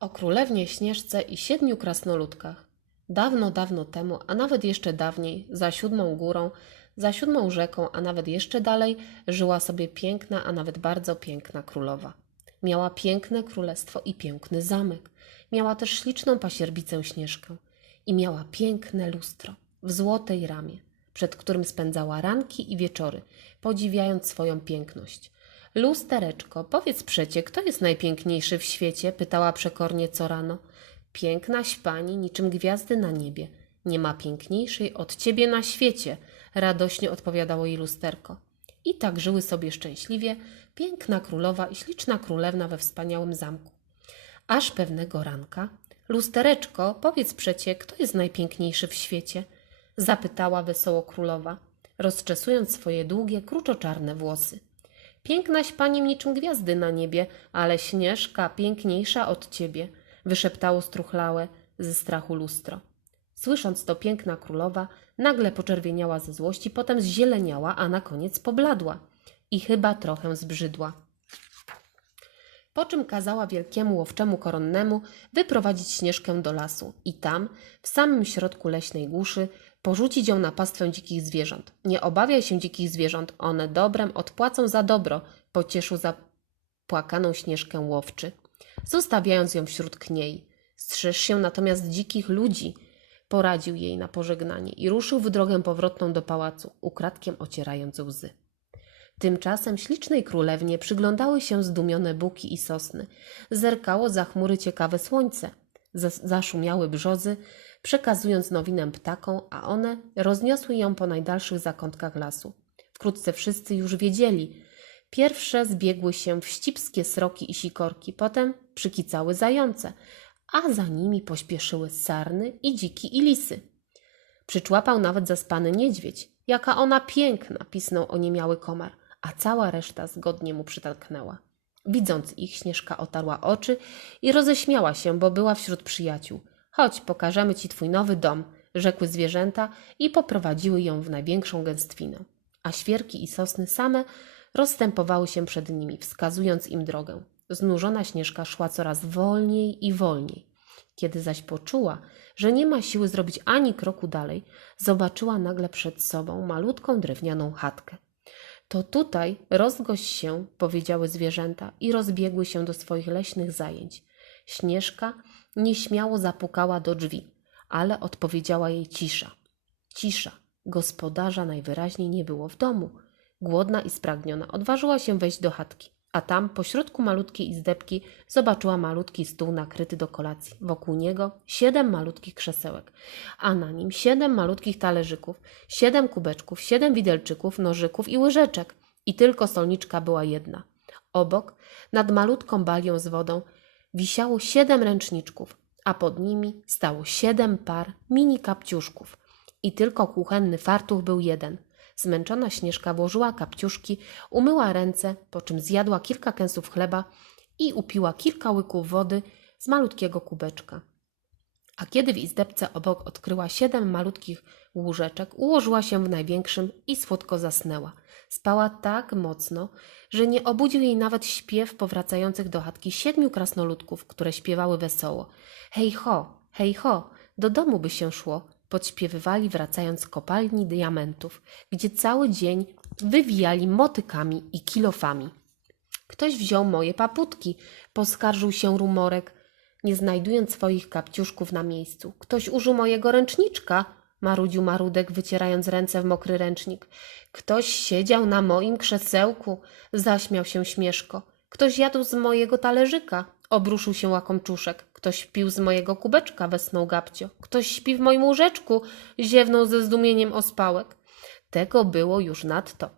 O królewnie Śnieżce i siedmiu krasnoludkach. Dawno, dawno temu, a nawet jeszcze dawniej, za siódmą górą, za siódmą rzeką, a nawet jeszcze dalej, żyła sobie piękna, a nawet bardzo piękna królowa. Miała piękne królestwo i piękny zamek. Miała też śliczną pasierbicę Śnieżkę. I miała piękne lustro w złotej ramie, przed którym spędzała ranki i wieczory, podziwiając swoją piękność. Lustereczko, powiedz przecie, kto jest najpiękniejszy w świecie? pytała przekornie co rano. Pięknaś pani, niczym gwiazdy na niebie. Nie ma piękniejszej od ciebie na świecie, radośnie odpowiadało jej lusterko. I tak żyły sobie szczęśliwie piękna królowa i śliczna królewna we wspaniałym zamku. Aż pewnego ranka, lustereczko, powiedz przecie, kto jest najpiękniejszy w świecie? zapytała wesoło królowa, rozczesując swoje długie, kruczoczarne włosy. Pięknaś pani niczym gwiazdy na niebie, ale śnieżka piękniejsza od ciebie, wyszeptało struchlałe ze strachu lustro. Słysząc to piękna królowa nagle poczerwieniała ze złości, potem zzieleniała, a na koniec pobladła i chyba trochę zbrzydła. Po czym kazała wielkiemu łowczemu koronnemu wyprowadzić Śnieżkę do lasu i tam, w samym środku leśnej głuszy, porzucić ją na pastwę dzikich zwierząt. Nie obawiaj się dzikich zwierząt, one dobrem odpłacą za dobro, pocieszył zapłakaną Śnieżkę łowczy, zostawiając ją wśród kniei. Strzeż się natomiast dzikich ludzi, poradził jej na pożegnanie i ruszył w drogę powrotną do pałacu, ukradkiem ocierając łzy. Tymczasem ślicznej królewnie przyglądały się zdumione buki i sosny. Zerkało za chmury ciekawe słońce. Zas- Zaszumiały brzozy, przekazując nowinę ptakom, a one rozniosły ją po najdalszych zakątkach lasu. Wkrótce wszyscy już wiedzieli. Pierwsze zbiegły się wścibskie sroki i sikorki, potem przykicały zające, a za nimi pośpieszyły sarny i dziki i lisy. Przyczłapał nawet zaspany niedźwiedź. Jaka ona piękna, pisnął oniemiały komar, a cała reszta zgodnie mu przytaknęła. Widząc ich, Śnieżka otarła oczy i roześmiała się, bo była wśród przyjaciół. Chodź, pokażemy ci twój nowy dom, rzekły zwierzęta i poprowadziły ją w największą gęstwinę. A świerki i sosny same rozstępowały się przed nimi, wskazując im drogę. Znużona Śnieżka szła coraz wolniej i wolniej. Kiedy zaś poczuła, że nie ma siły zrobić ani kroku dalej, zobaczyła nagle przed sobą malutką drewnianą chatkę. To tutaj rozgość się, powiedziały zwierzęta i rozbiegły się do swoich leśnych zajęć. Śnieżka nieśmiało zapukała do drzwi, ale odpowiedziała jej cisza. Cisza. Gospodarza najwyraźniej nie było w domu. Głodna i spragniona odważyła się wejść do chatki, a tam, pośrodku malutkiej izdebki, zobaczyła malutki stół nakryty do kolacji. Wokół niego siedem malutkich krzesełek, a na nim siedem malutkich talerzyków, siedem kubeczków, siedem widelczyków, nożyków i łyżeczek. I tylko solniczka była jedna. Obok, nad malutką balią z wodą, wisiało siedem ręczniczków, a pod nimi stało siedem par mini kapciuszków. I tylko kuchenny fartuch był jeden. Zmęczona Śnieżka włożyła kapciuszki, umyła ręce, po czym zjadła kilka kęsów chleba i upiła kilka łyków wody z malutkiego kubeczka. A kiedy w izdebce obok odkryła siedem malutkich łóżeczek, ułożyła się w największym i słodko zasnęła. Spała tak mocno, że nie obudził jej nawet śpiew powracających do chatki siedmiu krasnoludków, które śpiewały wesoło. Hej ho, hej ho, do domu by się szło, podśpiewywali wracając z kopalni diamentów, gdzie cały dzień wywijali motykami i kilofami. Ktoś wziął moje paputki, poskarżył się rumorek, nie znajdując swoich kapciuszków na miejscu. Ktoś użył mojego ręczniczka, marudził marudek, wycierając ręce w mokry ręcznik. Ktoś siedział na moim krzesełku, zaśmiał się śmieszko. Ktoś jadł z mojego talerzyka, obruszył się łakomczuszek. Ktoś pił z mojego kubeczka, wesnął gabcio. Ktoś śpi w moim łóżeczku, ziewnął ze zdumieniem ospałek. Tego było już nadto.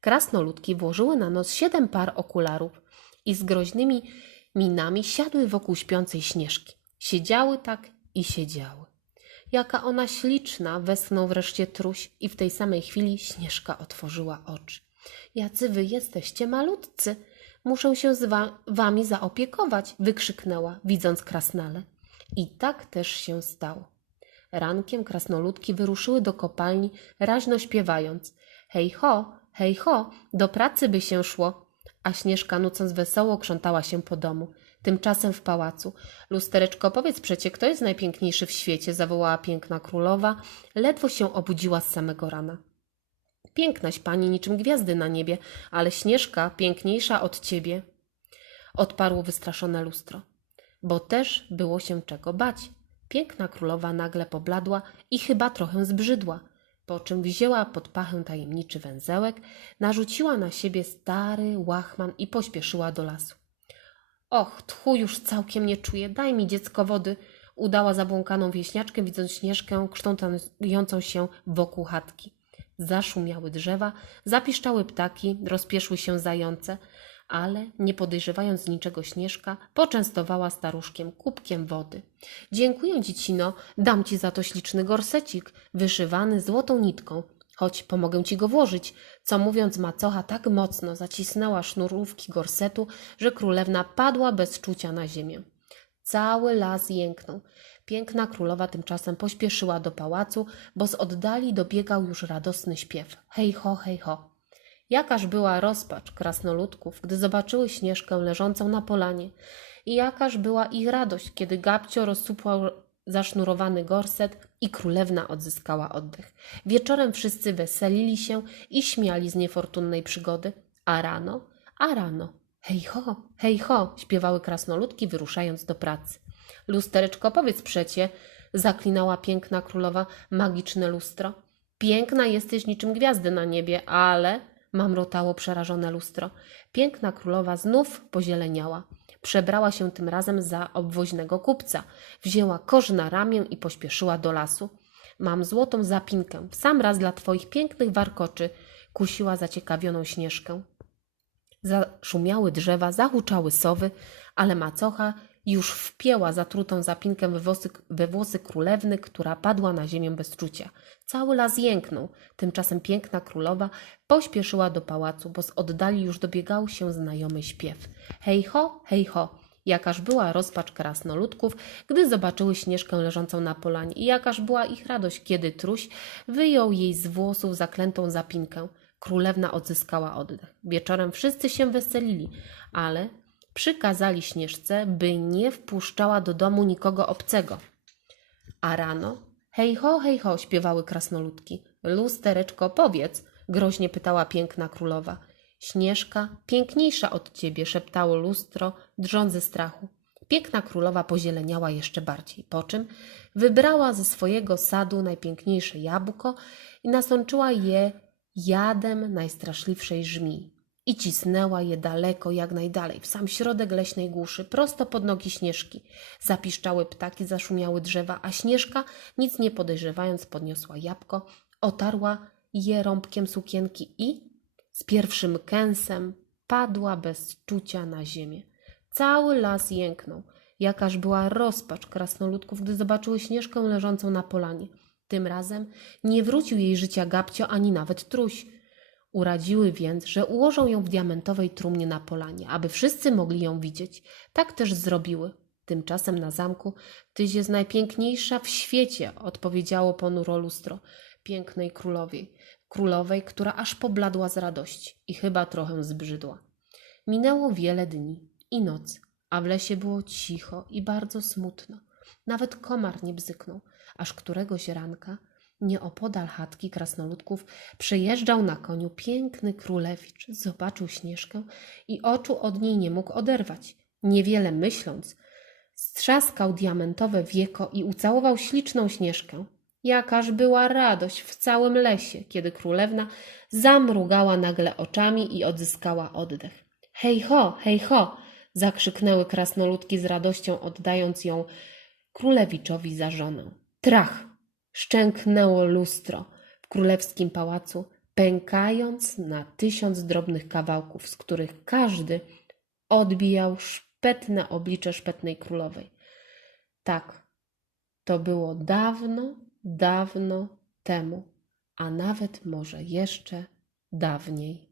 Krasnoludki włożyły na nos siedem par okularów i z groźnymi minami siadły wokół śpiącej Śnieżki. Siedziały tak i siedziały. Jaka ona śliczna, westchnął wreszcie truś i w tej samej chwili Śnieżka otworzyła oczy. Jacy wy jesteście malutcy, muszę się z wa- wami zaopiekować, wykrzyknęła, widząc krasnale. I tak też się stało. Rankiem krasnoludki wyruszyły do kopalni, raźno śpiewając. Hej ho, hej ho, do pracy by się szło. a Śnieżka nucąc wesoło krzątała się po domu. Tymczasem w pałacu. Lustereczko, powiedz przecie, kto jest najpiękniejszy w świecie? zawołała piękna królowa. Ledwo się obudziła z samego rana. Pięknaś pani niczym gwiazdy na niebie, ale Śnieżka piękniejsza od ciebie. Odparło wystraszone lustro. Bo też było się czego bać. Piękna królowa nagle pobladła i chyba trochę zbrzydła, po czym wzięła pod pachę tajemniczy węzełek, narzuciła na siebie stary łachman i pośpieszyła do lasu. Och, tchu już całkiem nie czuję, daj mi dziecko wody, udała zabłąkaną wieśniaczkę, widząc śnieżkę kształtującą się wokół chatki. Zaszumiały drzewa, zapiszczały ptaki, rozpieszły się zające, ale nie podejrzewając niczego śnieżka, poczęstowała staruszkiem kubkiem wody. Dziękuję, dziecino, dam ci za to śliczny gorsecik, wyszywany złotą nitką, choć pomogę ci go włożyć. Co mówiąc, macocha tak mocno zacisnęła sznurówki gorsetu, że królewna padła bez czucia na ziemię. Cały las jęknął. Piękna królowa tymczasem pośpieszyła do pałacu, bo z oddali dobiegał już radosny śpiew. Hej ho, hej ho. Jakaż była rozpacz krasnoludków, gdy zobaczyły Śnieżkę leżącą na polanie i jakaż była ich radość, kiedy Gabcio rozsupłał zasznurowany gorset i królewna odzyskała oddech. Wieczorem wszyscy weselili się i śmiali z niefortunnej przygody, a rano, a rano, hej ho, hej ho, śpiewały krasnoludki wyruszając do pracy. Lustereczko, powiedz przecie, zaklinała piękna królowa magiczne lustro. Piękna jesteś niczym gwiazdy na niebie, ale mamrotało przerażone lustro. Piękna królowa znów pozieleniała. Przebrała się tym razem za obwoźnego kupca. Wzięła kosz na ramię i pośpieszyła do lasu. Mam złotą zapinkę, w sam raz dla twoich pięknych warkoczy, kusiła zaciekawioną śnieżkę. Zaszumiały drzewa, zahuczały sowy, ale macocha już wpięła zatrutą zapinkę we włosy, we włosy królewny, która padła na ziemię bez czucia. Cały las jęknął. Tymczasem piękna królowa pośpieszyła do pałacu, bo z oddali już dobiegał się znajomy śpiew. Hej ho, hej ho! Jakaż była rozpacz krasnoludków, gdy zobaczyły Śnieżkę leżącą na polanie i jakaż była ich radość, kiedy Truś wyjął jej z włosów zaklętą zapinkę. Królewna odzyskała oddech. Wieczorem wszyscy się weselili, ale przykazali Śnieżce, by nie wpuszczała do domu nikogo obcego. A rano, hej ho, hej ho, śpiewały krasnoludki. Lustereczko, powiedz, groźnie pytała piękna królowa. Śnieżka, piękniejsza od ciebie, szeptało lustro, drżąc ze strachu. Piękna królowa pozieleniała jeszcze bardziej, po czym wybrała ze swojego sadu najpiękniejsze jabłko i nasączyła je jadem najstraszliwszej żmii i cisnęła je daleko, jak najdalej, w sam środek leśnej głuszy, prosto pod nogi Śnieżki. Zapiszczały ptaki, zaszumiały drzewa, a Śnieżka, nic nie podejrzewając, podniosła jabłko, otarła je rąbkiem sukienki i z pierwszym kęsem padła bez czucia na ziemię. Cały las jęknął. Jakaż była rozpacz krasnoludków, gdy zobaczyły Śnieżkę leżącą na polanie. Tym razem nie wrócił jej życia Gabcio ani nawet Truś. Uradziły więc, że ułożą ją w diamentowej trumnie na polanie, aby wszyscy mogli ją widzieć. Tak też zrobiły. Tymczasem na zamku Tyś jest najpiękniejsza w świecie, odpowiedziało ponuro lustro pięknej królowej, królowej, która aż pobladła z radości i chyba trochę zbrzydła. Minęło wiele dni i nocy, a w lesie było cicho i bardzo smutno. Nawet komar nie bzyknął, aż któregoś ranka Nieopodal chatki krasnoludków przejeżdżał na koniu piękny królewicz. Zobaczył Śnieżkę i oczu od niej nie mógł oderwać. Niewiele myśląc, strzaskał diamentowe wieko i ucałował śliczną Śnieżkę. Jakaż była radość w całym lesie, kiedy królewna zamrugała nagle oczami i odzyskała oddech. Hej ho, hej ho! zakrzyknęły krasnoludki z radością, oddając ją królewiczowi za żonę. Trach! Szczęknęło lustro w królewskim pałacu, pękając na tysiąc drobnych kawałków, z których każdy odbijał szpetne oblicze szpetnej królowej. Tak, to było dawno, dawno temu, a nawet może jeszcze dawniej.